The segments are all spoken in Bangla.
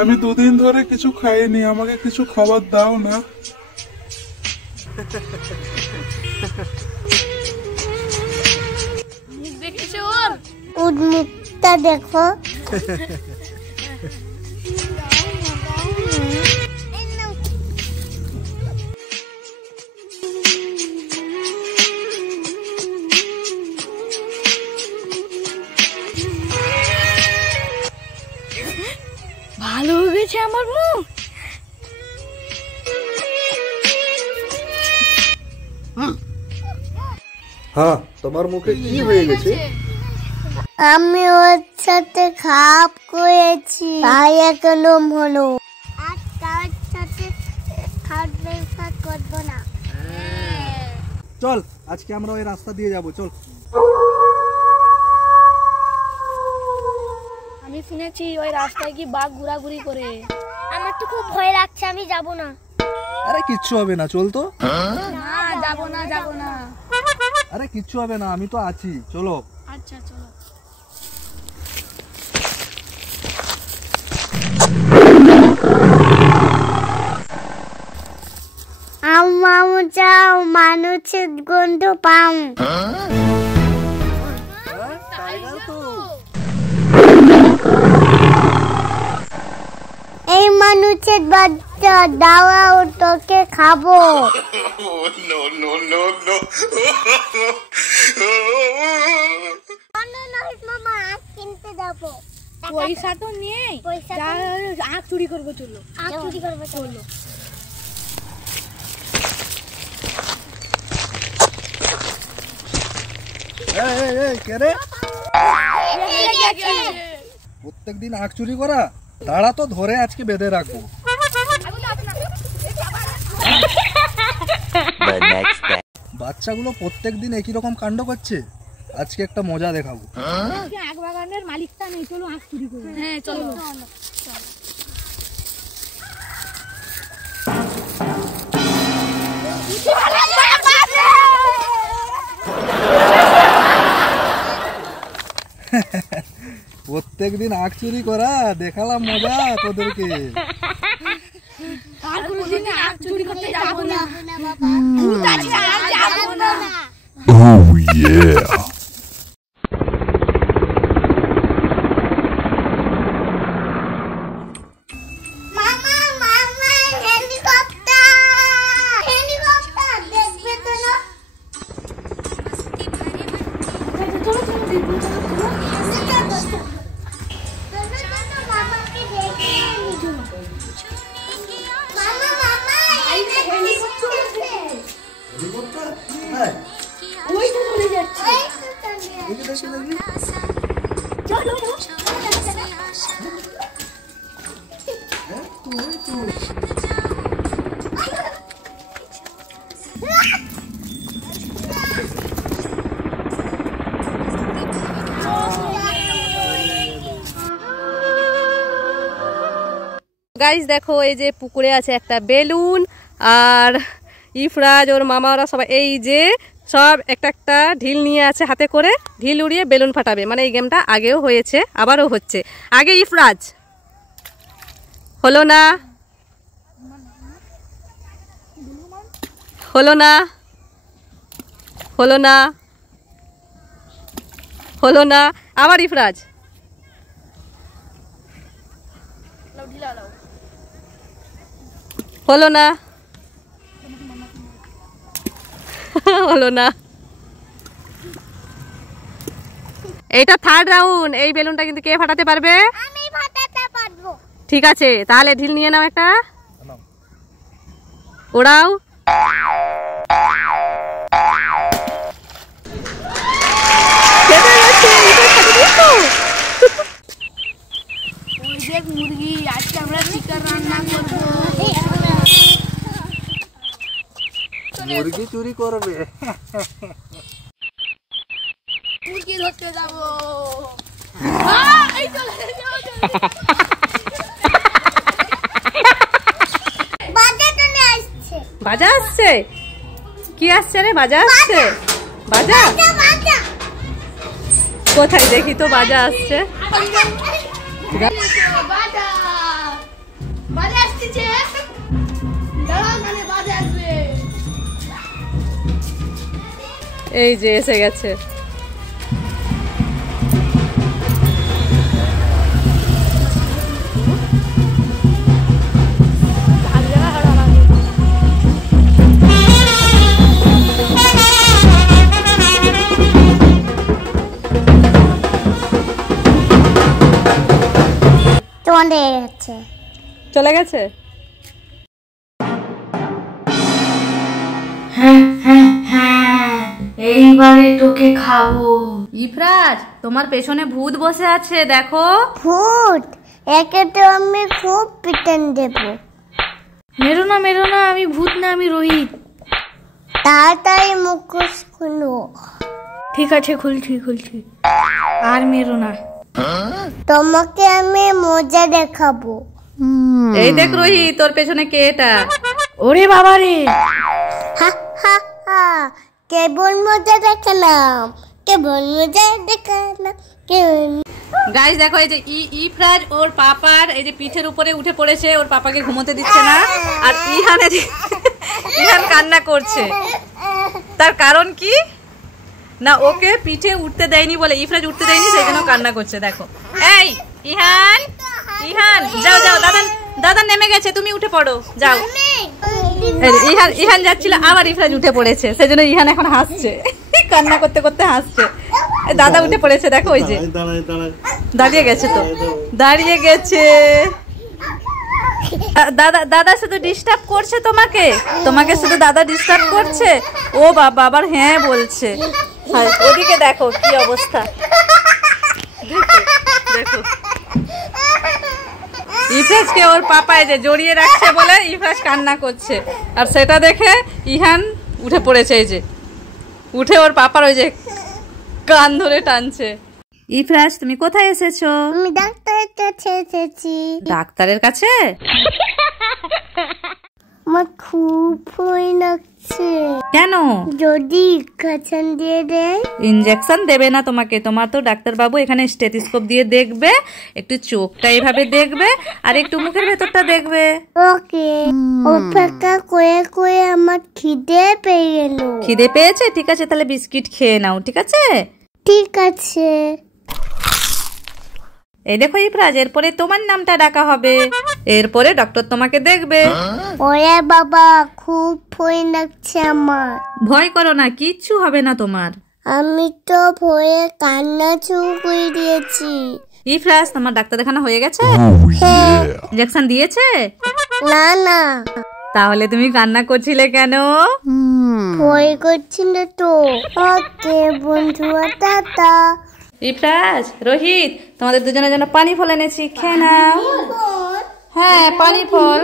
আমি দুদিন ধরে কিছু খাইনি, আমাকে কিছু খাবার দাও না। দেখেছো ওর মুখটা দেখো। ভালো হয়ে গেছে আমার মুখ। হ্যাঁ, তোমার মুখে কি হয়ে গেছে? আমি ওর সাথে খাপ করেছি, তাই একদম হলো। আর তার সাথে খাট ব্যবসা করবো না। চল, আজকে আমরা ওই রাস্তা দিয়ে যাব। চল। আমি শুনেছি ওই রাস্তায় কি বাঘ ঘোরাঘুরি করে। আমার তো খুব ভয় লাগছে, আমি যাব না। আরে কিচ্ছু হবে না, চল তো। না যাব না। আরে কিচ্ছু হবে না, আমি তো আছি, চলো। আচ্ছা চলো। মামু যাও, মানুষের গন্ধ পাও। এই মানুষের বাচ্চা দাও, তোকে খাবো। মামা কিনতে যাবো, পয়সা তো নেই, আখ চুরি করবো। চলো আখ চুরি করবো, চলো। প্রত্যেকদিন আখ চুরি করা? দাঁড়া তো, ধরে আজকে বেঁধে রাখবো। বাচ্চাগুলো প্রত্যেকদিন একই রকম কাণ্ড করছে, আজকে একটা মজা দেখাবো। আখ বাগানের মালিকটা নেই, চলো আখ চুরি করবো। হ্যাঁ চলো। প্রত্যেকদিন আখ চুরি করা, দেখালাম মজা তোদেরকে। আর কোনদিন আখ চুরি করতে যাব না। Oh yeah. গাইস দেখো, এই যে পুকুরে আছে একটা বেলুন, আর ইফরাজ ওর মামা ওরা সবাই এই যে সব একটা একটা ঢিল নিয়ে আছে হাতে করে, ঢিল উড়িয়ে বেলুন ফাটাবে। মানে এই গেমটা আগেও হয়েছে, আবারও হচ্ছে। আগে ইফরাজ, হলো না হলো না হলো না হলো না, আবার ইফরাজ। হলো না হলো না। এইটা থার্ড রাউন্ড। এই বেলুনটা কিন্তু কে ফাটাতে পারবে? আমি ফাটাতে পারবো। ঠিক আছে, তাহলে ঢিল নিয়ে নাও একটা, ওড়াও। মুরগি, আজকে আমরা চিকেন রান্না করবো। মুরগি চুরি করবে? মুরগি ধরতে যাবো। বাজা আসছে? কি আসছে রে? বাজা আসছে? বাজা কোথায় দেখি তো, বাজা আসছে। এই যে এসে গেছে। চলে গেছে। এইবারে তোকে খাবো। ইফরাজ, তোমার পেছনে ভূত বসে আছে, দেখো। ভূত? একে তো আমি খুব পিটন দেব। মেরো না, আমি ভূত না, আমি রোহিত। তাড়াতাড়ি মুখোশ খুলো। ঠিক আছে, খুলছি। আর মেরো না। তোমাকে আমি মজা দেখাবো। এই দেখ রোহিত, তোর পেছনে কে এটা? ওরে বাবা রে, হা হা হা, কেবল মজা দেখালাম, গাইস দেখো, এই যে ইফরাজ ওর পাপার এই যে পিঠের উপরে উঠে পড়েছে, ওর পাপাকে ঘুমোতে দিচ্ছে না। আর ইহান কান্না করছে। তার কারণ কি না, ওকে পিঠে উঠতে দেয়নি বলে, ইফরাজ উঠতে দেয়নি, সেই জন্য কান্না করছে। দেখো, এই ইহান যাও দাদা নেমে গেছে, তুমি উঠে পড়ো, যাও। ইহান যাচ্ছিল, আবার ইফরাজ উঠে পড়েছে, সেই জন্য ইহান এখন হাসছে, কান্না করতে করতে হাসছে। দাদা উঠে পড়েছে, দেখো ওই যে দাঁড়িয়ে গেছে, তো দাঁড়িয়ে গেছে। দাদা শুধু ডিস্টার্ব করছে তোমাকে শুধু দাদা ডিস্টার্ব করছে। ও বাবা, আবার হ্যাঁ বলছে। ওদিকে দেখো কি অবস্থা, দেখো ইফরাজকে ওর পাপা যে জড়িয়ে রাখছে বলে ইফরাজ কান্না করছে, আর সেটা দেখে ইহান উঠে পড়েছে, এই যে উঠে ওর পাপার ওই যে কান ধরে টানছে। ইফরাজ, তুমি কোথায় এসেছো? আমি ডাক্তারের কাছে এসেছি। ডাক্তারের কাছে? আমার খুব ভয় লাগছে। কেন? যদি ইনজেকশন দিয়ে দেয়? ইনজেকশন দেবে না তোমাকে, তোমার তো ডাক্তারবাবু এখানে স্টেথোস্কোপ দিয়ে দেখবে, একটু চোখটা এইভাবে দেখবে, আর একটু মুখের ভেতরটা দেখবে। ওকে। অপেক্ষা করে আমার খিদে পেয়ে গেল। খিদে পেয়েছে? ঠিক আছে, তাহলে বিস্কিট খেয়ে নাও, ঠিক আছে? ঠিক আছে। এই দেখো ইফরাজ, এরপরে তোমার নামটা ডাকা হবে, এরপরে ডক্টর তোমাকে দেখবে। ওরে বাবা, খুব ভয় লাগছে আমার। ভয় করো না, কিচ্ছু হবে না তোমার। আমি তো ভয়ে কান্না শুরু করে দিয়েছি। ইফরাজ, তোমার ডাক্তার দেখানো হয়ে গেছে? হ্যাঁ। ইনজেকশন দিয়েছে? না। তাহলে তুমি কান্না করছিলে কেন? ভয় করছিল তো। ওকে বন্ধুরা, টাটা। ইফরাজ, রোহিত, তোমাদের দুজনের জন্য পানি ফল এনেছি, খেয়ে নাও। হ্যাঁ, পানি ফল।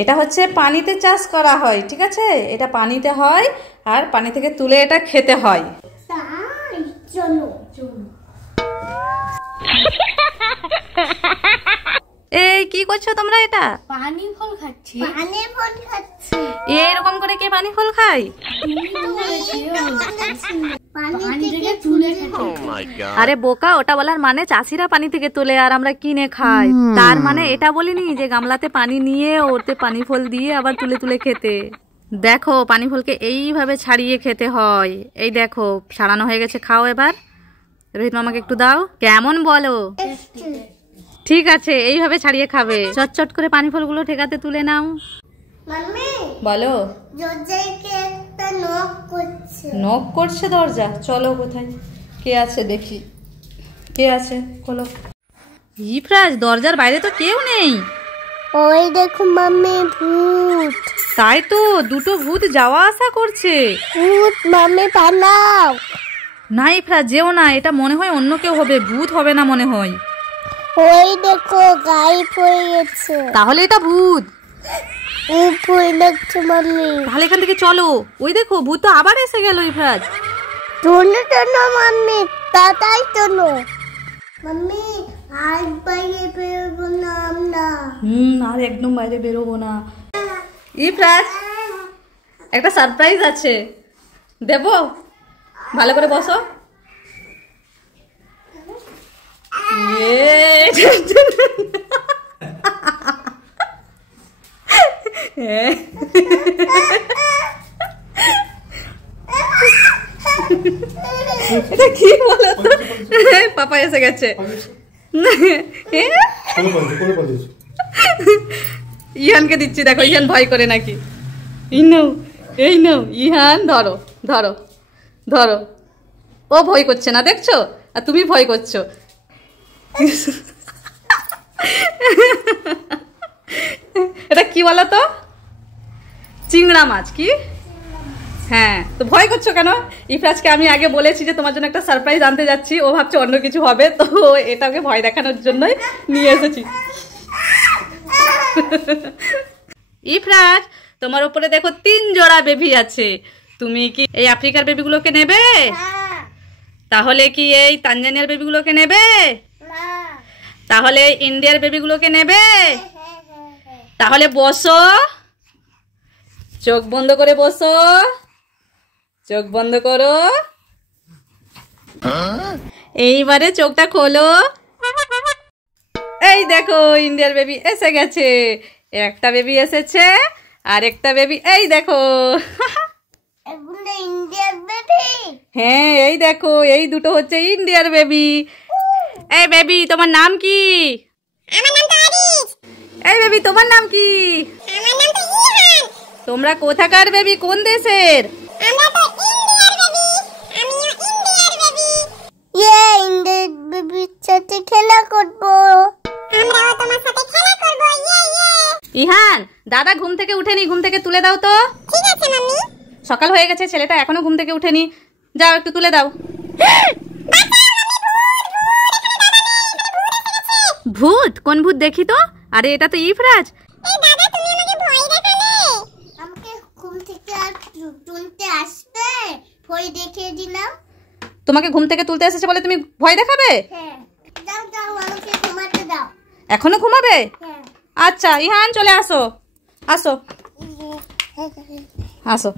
এটা হচ্ছে পানিতে চাষ করা হয়, ঠিক আছে? এটা পানিতে হয়, আর পানি থেকে তুলে এটা খেতে হয়। চলো। এই কি করছো তোমরা? এটা পানি ফল খাচ্ছি। এরকম করে কে পানি ফল খায়? আরে বোকা, ওটা বলার মানে চাষিরা পানি থেকে তোলে আর আমরা কিনে খাই, তার মানে এটা বলিনি যে গামলাতে পানি নিয়ে ওতে পানি ফল দিয়ে আবার তুলে তুলে খেতে। দেখো, পানি ফলকে এইভাবে ছাড়িয়ে খেতে হয়। এই দেখো, ছাড়ানো হয়ে গেছে, খাও এবার। রোহিত মামাকে একটু দাও। কেমন বলো? ঠিক আছে, এইভাবে ছাড়িয়ে খাবে। চটচট করে পানি ফলগুলো ঠেকাতে তুলে নাও। বলো। নক করছে দরজা? চলো, কোথায় কে আছে দেখি, কে আছে, খোলো। ইফরাজ, দরজার বাইরে তো কেউ নেই। ওই দেখো মাম্মি, ভূত। তাই তো, দুটো ভূত যাওয়া আসা করছে। ভূত, মাম্মি পালাও। না ইফরাজ, যেও না, এটা মনে হয় অন্য কেউ হবে, ভূত হবে না মনে হয়। ওই দেখো, গায়েব হয়ে গেছে। তাহলে এটা ভূত। ভয় লাগছে মাম্মি। তাহলে এখান থেকে চলো। ওই দেখো, ভূত তো আবার এসে গেল। ইফরাজ, চলো মাম্মি, তাড়াতাড়ি চলো। মাম্মি, আর বাইরে বেরোবো না আমরা। আর একদম বাইরে বেরোবো না। ইফরাজ, একটা সারপ্রাইজ আছে, দেবো? ভালো করে বসো। এটা কি বলো তো? পাপা এসে গেছে। ইহানকে দিচ্ছি, দেখো ইহান ভয় করে নাকি। এই নাও ইহান, ধরো ধরো ধরো। ও ভয় করছে না দেখছো, আর তুমি ভয় করছো। এটা কি বলো তো? চিংড়া মাছ। কি? হ্যাঁ, তো ভয় করছো কেন? ইফরাজকে আমি আগে বলেছি যে তোমার জন্য একটা সারপ্রাইজ আনতে যাচ্ছি, ও ভাবছে অন্য কিছু হবে, তো এটাকে ভয় দেখানোর জন্যই নিয়ে এসেছি। ইফরাজ, তোমার উপরে দেখো 3 জোড়া বেবি আছে, তুমি কি এই আফ্রিকার বেবিগুলোকে নেবে? তাহলে কি এই তানজানিয়ার বেবিগুলোকে নেবে? তাহলে ইন্ডিয়ার বেবিগুলোকে নেবে? তাহলে বসো, চোখ বন্ধ করে বসো, চোখ বন্ধ করো, এইবারে চোখটা খোলো। এই দেখো ইন্ডিয়ার বেবি এসে গেছে, একটা বেবি এসেছে, আর একটা বেবি এই দেখো। হ্যাঁ, এই দেখো, এই দুটো হচ্ছে ইন্ডিয়ার বেবি। এই বেবি, তোমার নাম কি? এই বেবি, তোমার নাম কি? তোমরা কোথাকার বেবি, কোন দেশের? খেলা করবো। ইহান, দাদা ঘুম থেকে উঠেনি, ঘুম থেকে তুলে দাও তো। ঠিক আছে মাম্মি। সকাল হয়ে গেছে, ছেলেটা এখনো ঘুম থেকে উঠেনি, যাও একটু তুলে দাও। ভূত? কোন ভূত দেখি তো? আরে এটা তো ইফরাজ। আমাকে ঘুম থেকে আর তুলতে আসবে, ভয় দেখিয়ে দিলাম। তোমাকে ঘুম থেকে তুলতে এসেছে বলে তুমি ভয় দেখাবে? হ্যাঁ, দাও দাও, আমাকে ঘুমাতে দাও। এখনো ঘুমাবে? হ্যাঁ। আচ্ছা ইহান, চলে আসো, আসো আসো।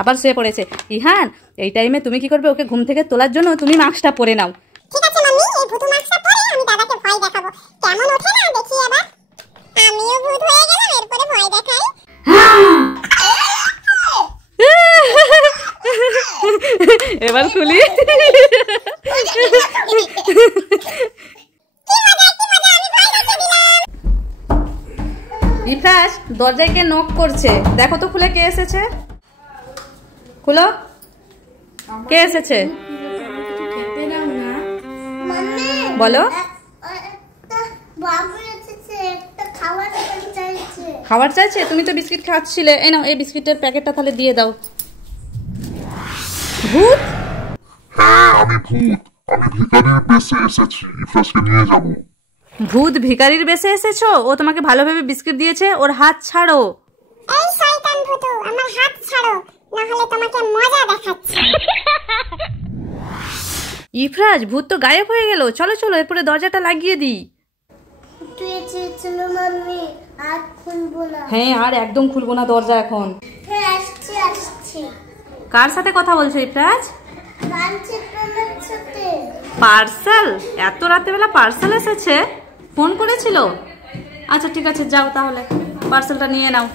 আবার শুয়ে পড়েছে। ইহান, এই টাইমে তুমি কি করবে? ওকে ঘুম থেকে তোলার জন্য তুমি মাস্কটা পরে নাও। ঠিক আছে মাম্মি, এই ভূত মাস্কটা পরে আমি দাদাকে ভয় দেখাবো। কেমন ওঠে না দেখি এবার। আমিও ভূত হয়ে গেলাম, এরপরে ভয় দেখাই। এবার খুলি। ইফরাজ, দরজায় কে নক করছে? দেখো তো খুলে কে এসেছে। খুলো, কে এসেছে বলো। খাবার চাইছে? তুমি তো বিস্কিট খাচ্ছিলে, এই নাও, এই বিস্কিটের প্যাকেটটা তাহলে দিয়ে দাও। ভূত? হ্যাঁ, আমি ভূত। আমি ভিখারির বেশে এসেছি, ইফরাজকে নিয়ে যাব। ভূত ভিখারির বেশে এসেছো? ও তোমাকে ভালোভাবে বিস্কিট দিয়েছে, ওর হাত ছাড়ো। এই শয়তান ভূত, আমার হাত ছাড়ো, না হলে তোমাকে মজা দেখাচ্ছি। ইফরাজ, ভূত তো গায়েব হয়ে গেল, চলো চলো এরপরে দরজাটা লাগিয়ে দিই। আর খুলবো না। হ্যাঁ, আর একদম খুলবো না দরজা এখন। হ্যাঁ, আসছি আসছি। কার সাথে কথা বলছো ইফরাজ? কাঞ্চিপুরের সাথে। পার্সেল? এত রাতেবেলা পার্সেল এসেছে? ফোন করেছিল? আচ্ছা ঠিক আছে, যাও তাহলে পার্সেলটা নিয়ে নাও।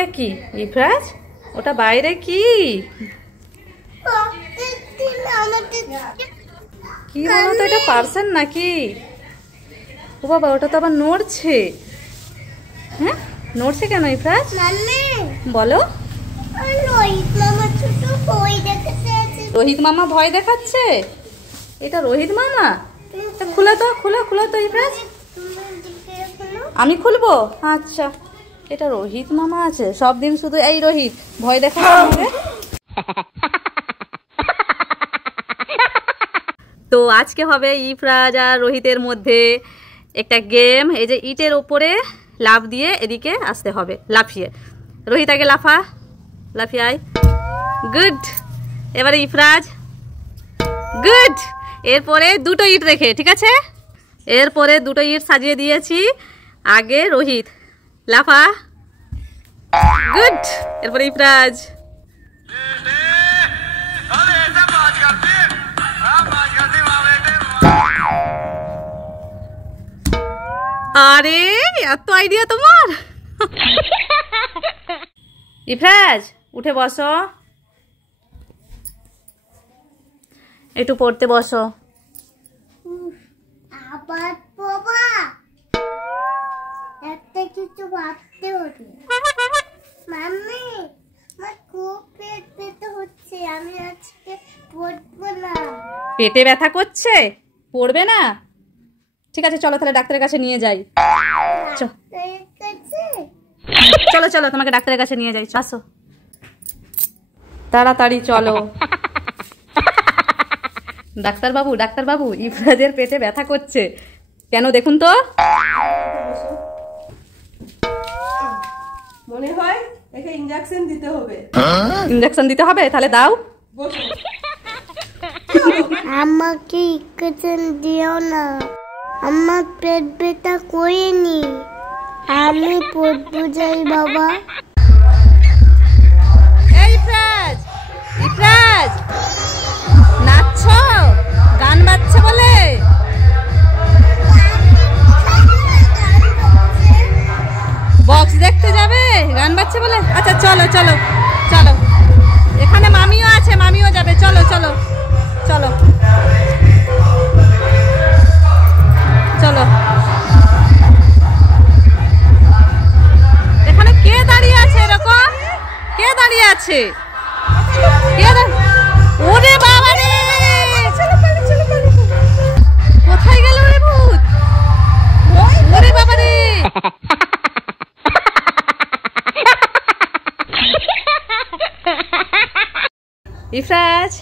এ কি ইফরাজ, ওটা বাইরে কি? কি বলো তো, এটা পার্সেল নাকি? ও বাবা, ওটা তো আবার নড়ছে। হ্যাঁ, নড়ছে কেন ইফরাজ? বলো। রোহিত মামা ভয় দেখাচ্ছে? এটা রোহিত মামা? খুলে তো, খুলো খুলো তো ইফরাজ। আমি খুলবো? আচ্ছা, এটা রোহিত মামা আছে। সব দিন শুধু এই রোহিত ভয় দেখাচ্ছে। তো আজকে হবে ইফরাজ আর রোহিতের মধ্যে একটা গেম। এই যে ইটের ওপরে লাফ দিয়ে এদিকে আসতে হবে, লাফিয়ে। রোহিত আগে লাফা, লাফিয়ে আয়। গুড। এবারে ইফরাজ। গুড। এরপরে দুটো ইট রেখে, ঠিক আছে? এরপরে দুটো ইট সাজিয়ে দিয়েছি। আগে রোহিত, লাফা। গুড। এরপরে ইফরাজ। আরে এত আইডিয়া তোমার! ইফরাজ উঠে বসো, একটু পড়তে বসো। আবার বাবা একটা কিছু ভাবতে হবে। মাম্মি আমার খুব পেট ব্যথা হচ্ছে, আমি আজকে পড়বো না। পেটে ব্যথা করছে, পড়বে না? ঠিক আছে চলো তাহলে ডাক্তারের কাছে নিয়ে যাই। চলো চলো তোমাকে ডাক্তারের কাছে নিয়ে যাই, আসো তাড়াতাড়ি চলো। ডাক্তার বাবু ইফরাজের পেটে ব্যথা করছে কেন দেখুন তো। মনে হয় একে ইনজেকশন দিতে হবে। ইনজেকশন দিতে হবে? তাহলে দাও। আমাকে ইনজেকশন দিও না, আমার পেট ব্যথা করেনি, আমি পড়বো যাই বাবা। ইফরাজ ইফরাজ নাচছো, গান বাজছে বলে? বক্স দেখতে যাবে গান বাজছে বলে? আচ্ছা চলো চলো চলো, এখানে মামিও আছে, মামিও যাবে, চলো চলো চলো চলো। এখানে কে দাঁড়িয়ে আছে এরকম? কে দাঁড়িয়ে আছে? ওরে বাবা রে, কোথায় গেল রে ভূত? ওরে বাবা রে, ইফরাজ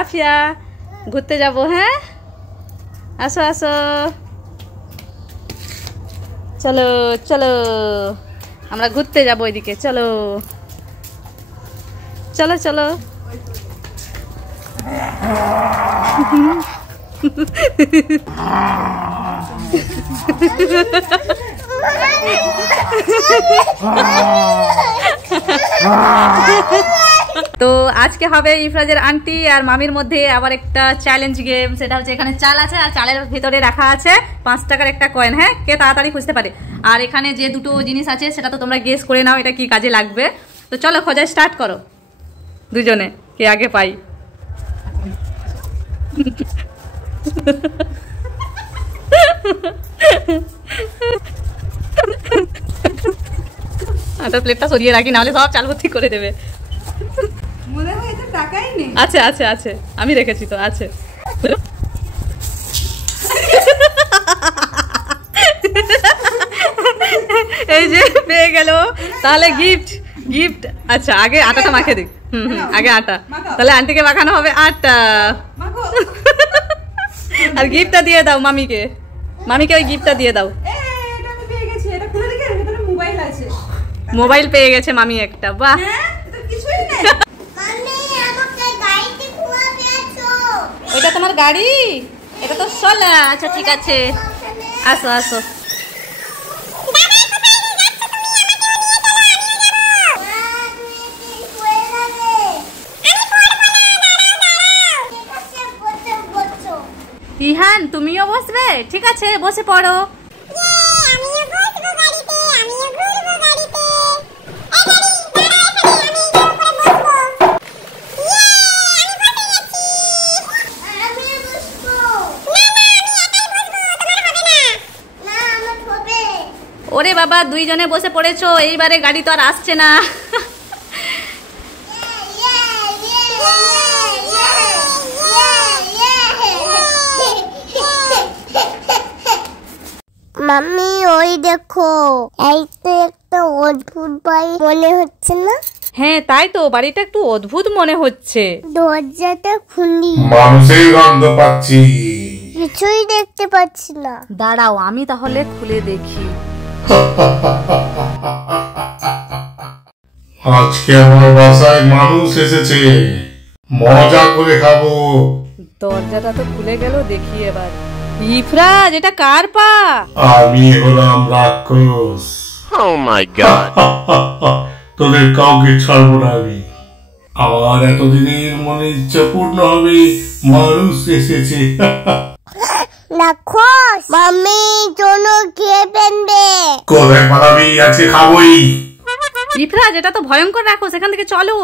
আফিয়া ঘুরতে যাব, হ্যাঁ আসো আসো, চলো চলো আমরা ঘুরতে যাবো ওইদিকে, চলো চলো চলো। তো আজকে হবে ইফরাজের আন্টি আর মামির মধ্যে আবার একটা চ্যালেঞ্জ গেম। সেটা হচ্ছে এখানে চাল আছে আর চালের ভিতরে রাখা আছে 5 টাকার একটা কয়েন, হ্যাঁ কে তাড়াতাড়ি খুঁজতে পারে। আর এখানে যে দুটো জিনিস আছে সেটা তো তোমরা গেস করে নাও এটা কি কাজে লাগবে। তো চলো খোঁজা স্টার্ট করো দুজনে, কে আগে পাই। প্লেটটা সরিয়ে রাখি, নাহলে সব চাল ভর্তি করে দেবে। মনে হয় তো টাকাই নেই। আছে আছে আছে, আমি রেখেছি তো, আছে। এই যে পেয়ে গেল, তাহলে গিফট গিফট। আচ্ছা আগে আটাটা মাখে দিক। আগে আটা, তাহলে আন্টিকে মাখানো হবে আটা। আর গিফটটা দিয়ে দাও মামিকে, মামিকে ওই গিফটটা দিয়ে দাও। এটা আমি পেয়ে গেছি, এটা খুলে দেখে এর ভিতরে মোবাইল আছে। মোবাইল পেয়ে গেছে মামি একটা, বাহ। এটা কিছুই নেই। মাম্মি আমাকে গাড়িতে ঘুমাবে আছো। ওইটা তোমার গাড়ি? এটা তো সোলা। আচ্ছা ঠিক আছে, আসো আসো। ইহান তুমিও বসবে? ঠিক আছে বসে পড়ো। ওরে বাবা দুইজনে বসে পড়েছো, এইবারে গাড়ি তো আর আসছে না। মাম্মি ওই দেখো, এই তো একটা অদ্ভুত বাড়ি মনে হচ্ছে না? হ্যাঁ তাই তো, বাড়িটা একটু অদ্ভুত মনে হচ্ছে। দরজাটা খুলি, মানুষের গন্ধ পাচ্ছি। কিছুই দেখতে পাচ্ছি না। দাঁড়াও আমি তাহলে খুলে দেখি। আজকে আমার বাসায় মানুষ এসেছে, মজা করে খাবো। দরজাটা তো খুলে গেল, দেখি এবার। ইফরাজ এটা কার পা? আমি হলাম রাক্ষস। Oh my god. তোদের কাউকে ছাড়বো না আমি। আমার এতদিনের মনে ইচ্ছা পূর্ণ হবে, মানুষ এসেছে। রাক্ষস মাম্মি চলো খেয়ে ফেলবে। কবে পালাবি? আজকে খাবোই। ইফরাজ, এটা তো ভয়ঙ্কর রাক্ষস, এখান থেকে চলো।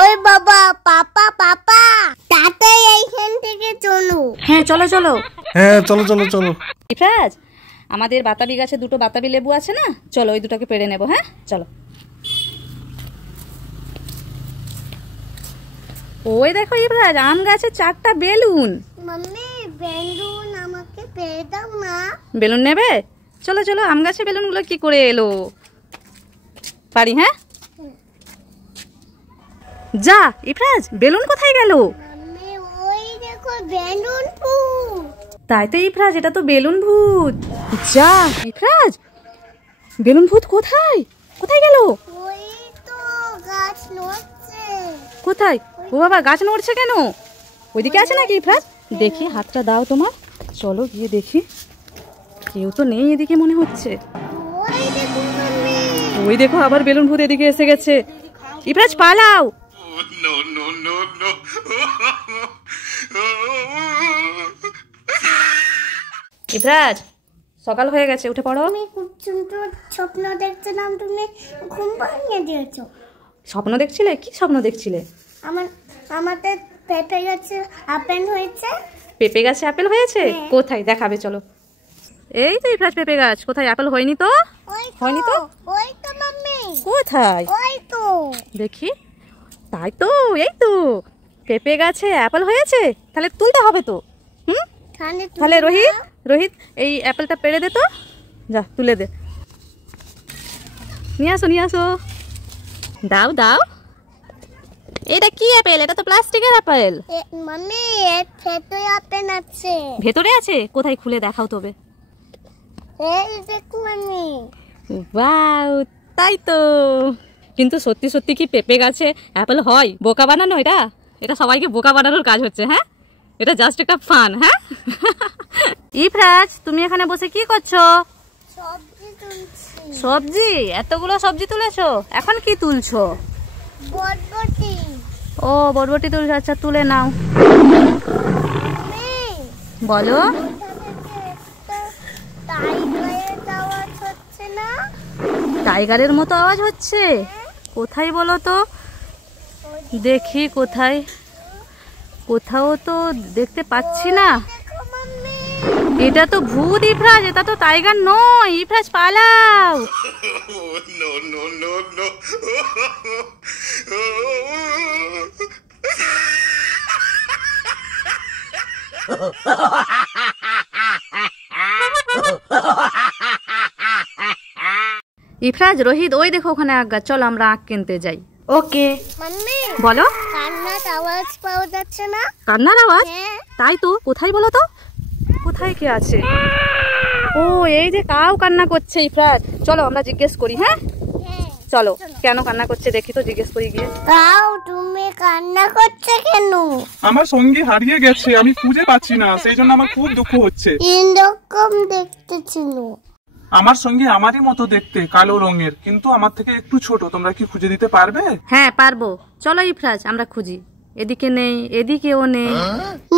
ওই বাবা, পাপা পাপা তাড়াতাড়ি এইখান থেকে চলো। হ্যাঁ চলো চলো। হ্যাঁ চলো চলো চলো। ইফরাজ, আমাদের বাতাবি গাছে দুটো বাতাবি লেবু আছে না, চলো ওই দুটোকে পেড়ে নেবো। হ্যাঁ চলো। ওই দেখো ইফরাজ, আম গাছে 4টা বেলুন। মাম্মি বেলুন আমাকে পেয়ে দাও না। বেলুন নেবে? চলো চলো। আম গাছে বেলুনগুলো কি করে এলো? পারি। হ্যাঁ যা। ইফরাজ, বেলুন কোথায় গেল? মাম্মি ওই দেখো বেলুন ফুল। তাই তো ইফরাজ, এটা তো বেলুন ভূত। যা ইফরাজ, বেলুন ভূত কোথায় কোথায় গেল? ওই তো গাছ নড়ছে। কোথায়? ও বাবা, গাছ নড়ছে কেন? ওইদিকে আছে নাকি ইফরাজ? দেখি, হাতটা দাও তোমার। চলো গিয়ে দেখি। কেউ তো নেই এদিকে মনে হচ্ছে। ওই দেখো মাম্মি। ওই দেখো, আবার বেলুন ভূত এদিকে এসে গেছে। ইফরাজ পালাও। ইফরাজ, সকাল হয়ে গেছে, উঠে পড়ো। আমি খুব সুন্দর স্বপ্ন দেখছিলাম, তুমি ঘুম ভাঙিয়ে দিয়েছো। স্বপ্ন দেখছিলে? কি স্বপ্ন দেখছিলে? আমাদের পেঁপে গাছে আপেল হয়েছে। পেঁপে গাছে আপেল হয়েছে? হ্যাঁ। কোথায় দেখাবে চলো। এই তো ইফরাজ, পেঁপে গাছ কোথায়? আপেল হয়নি তো? হয়নি তো? ওই তো মাম্মি, কোথায় ওই তো। দেখি। তাই তো, এই তো পেঁপে গাছে আপেল হয়েছে। তাহলে তুলতে হবে তো। তাহলে রোহিত, রোহিত এই অ্যাপেলটা পেড়ে দে তো। যা তুলে দে। নিয়ে আসো নিয়ে আসো। দাও দাও। এটা কি আপেল? এটা তো প্লাস্টিকের আপেল। মাম্মি এর ভেতরে আপেল আছে। ভেতরে আছে? কোথায়? খুলে দেখাও তবে। এই দেখো মাম্মি। ওয়াও, তাই তো। কিন্তু সত্যি সত্যি কি পেঁপে গাছে অ্যাপেল হয়? বোকা বানানো এটা। এটা সবাইকে বোকা বানানোর কাজ হচ্ছে। হ্যাঁ, এটা জাস্ট একটা ফান। হ্যাঁ ইফরাজ, তুমি এখানে বসে কি করছো? সবজি তুলছি। সবজি? এতগুলো সবজি তুলেছো? এখন কি তুলছো? বটবটি। ও, বরবটি তুলছো। আচ্ছা তুলে নাও। মাম্মি বলো। আওয়াজ হচ্ছে না? টাইগারের মতো আওয়াজ হচ্ছে? কোথায় বলো তো দেখি। কোথায়? কোথাও তো দেখতে পাচ্ছি না। দেখো মাম্মি। এটা তো ভূত ইফরাজ, এটা তো টাইগার নয়। ইফরাজ পালাও। ইফরাজ, রোহিত, ওই দেখো ওখানে আগ গাছ। চলো আমরা আখ কিনতে যাই। ওকে। মাম্মি বলো। কান্নার আওয়াজ পাওয়া যাচ্ছে না? কান্নার আওয়াজ? হ্যাঁ। তাই তো। কোথায় বলো তো? কোথায় কে আছে? ও, এই যে কাউ কান্না করছে ইফরাজ। চলো আমরা জিজ্ঞেস করি। হ্যাঁ চলো। কেন কান্না করছে দেখি তো, জিজ্ঞেস করি গিয়ে। তাও তুমি কান্না করছো কেন? আমার সঙ্গী হারিয়ে গেছে, আমি খুঁজে পাচ্ছি না, সেই জন্য আমার খুব দুঃখ হচ্ছে। এরকম দেখতে ছিল। আমার সঙ্গে আমারই মতো দেখতে, কালো রঙের, কিন্তু আমার থেকে একটু ছোট। তোমরা কি খুঁজে দিতে পারবে? হ্যাঁ পারবো। চলো ইফরাজ, আমরা খুঁজি। এদিকে নেই, এদিকেও নেই।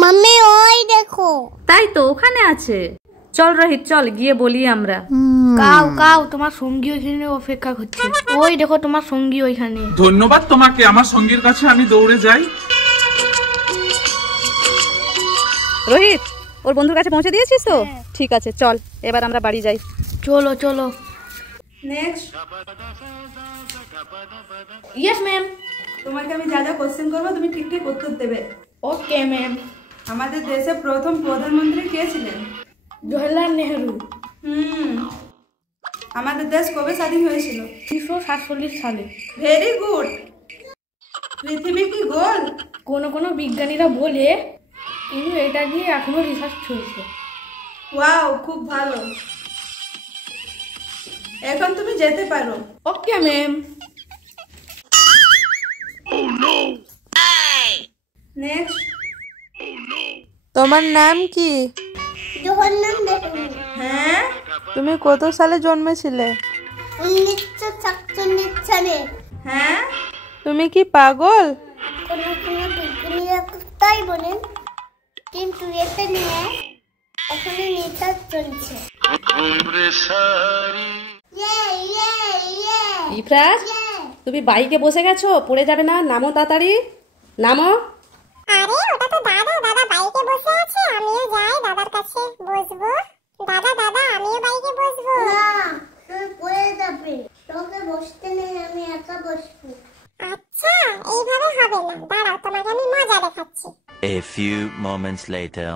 মাম্মি ওই দেখো। তাই তো, ওখানে আছে। চল রোহিত, চল গিয়ে বলি আমরা। কাউ কাউ, তোমার সঙ্গী ওইখানে অপেক্ষা করছে। ওই দেখো তোমার সঙ্গী ওইখানে। ধন্যবাদ তোমাকে। আমার সঙ্গীর কাছে আমি দৌড়ে যাই। রোহিত, ওর বন্ধুর কাছে পৌঁছে দিয়েছিস তো? ঠিক আছে, চল এবার আমরা বাড়ি যাই। চলো চলো। নেক্সট। Yes ma'am. তোমাকে আমি যা যা কোশ্চেন করবো তুমি ঠিক ঠিক উত্তর দেবে। Okay ma'am. আমাদের দেশের প্রথম প্রধানমন্ত্রী কে ছিলেন? জওহরলাল নেহরু। আমাদের দেশ কবে স্বাধীন হয়েছিল? 1947 সালে। Very good. পৃথিবী কি গোল? কোনো কোনো বিজ্ঞানীরা বলে, কিন্তু এটা নিয়ে এখনো রিসার্চ চলছে। ওয়াও, খুব ভালো। এখন তুমি যেতে পারো। Okay ma'am. নেক্সট। তোমার নাম কি? জওহরলাল নেহরু। হ্যাঁ। তুমি কত সালে জন্মেছিলে? 1947 সালে। হ্যাঁ। তুমি কি পাগল? কোনো কোনো বিজ্ঞানীরা তাই বলেন, কিন্তু এটা নিয়ে এখন নেচার চলছে। ইফরাজ, তুমি বাইকে বসে গেছো, পড়ে যাবে না, নামো তাড়াতাড়ি, নামো। আরে ওটা তো দাদা, দাদা বাইকে বসে আছে, আমিও যাই দাদার কাছে বসবো। দাদা দাদা আমিও বাইকে বসবো। না, তুই পড়ে যাবে, তোকে বসতে নেই, আমি একা বসবো। আচ্ছা, এইভাবে হবে না, দাঁড়াও তোমাকে আমি মজা দেখাচ্ছি। A few moments later.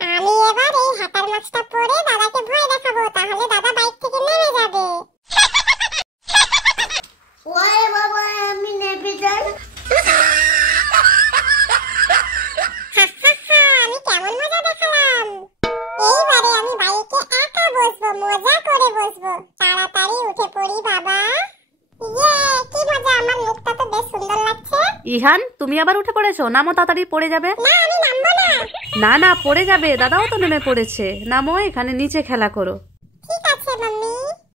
আমি এবার এই হাঁটার মাস্কটা পরে দাদাকে ভয় দেখাবো, তাহলে দাদা বাইক থেকে নেমে যাবে। ওরে বাবা, আমি নেমে যাই। আমি কেমন মজা দেখালাম। এইবারে আমি বাইকে একা বসবো, মজা করে বসবো। তাড়াতাড়ি উঠে পড়ি বাবা। ইয়ে, কি মজা, আমার মুখটা তো বেশ সুন্দর লাগছে। ইহান, তুমি আবার উঠে পড়েছো, নামো তাড়াতাড়ি, পড়ে যাবে। না, আমি নামবো না। না না, পড়ে যাবে, দাদাও তো নেমে পড়েছে, নামো, এখানে নিচে খেলা করো।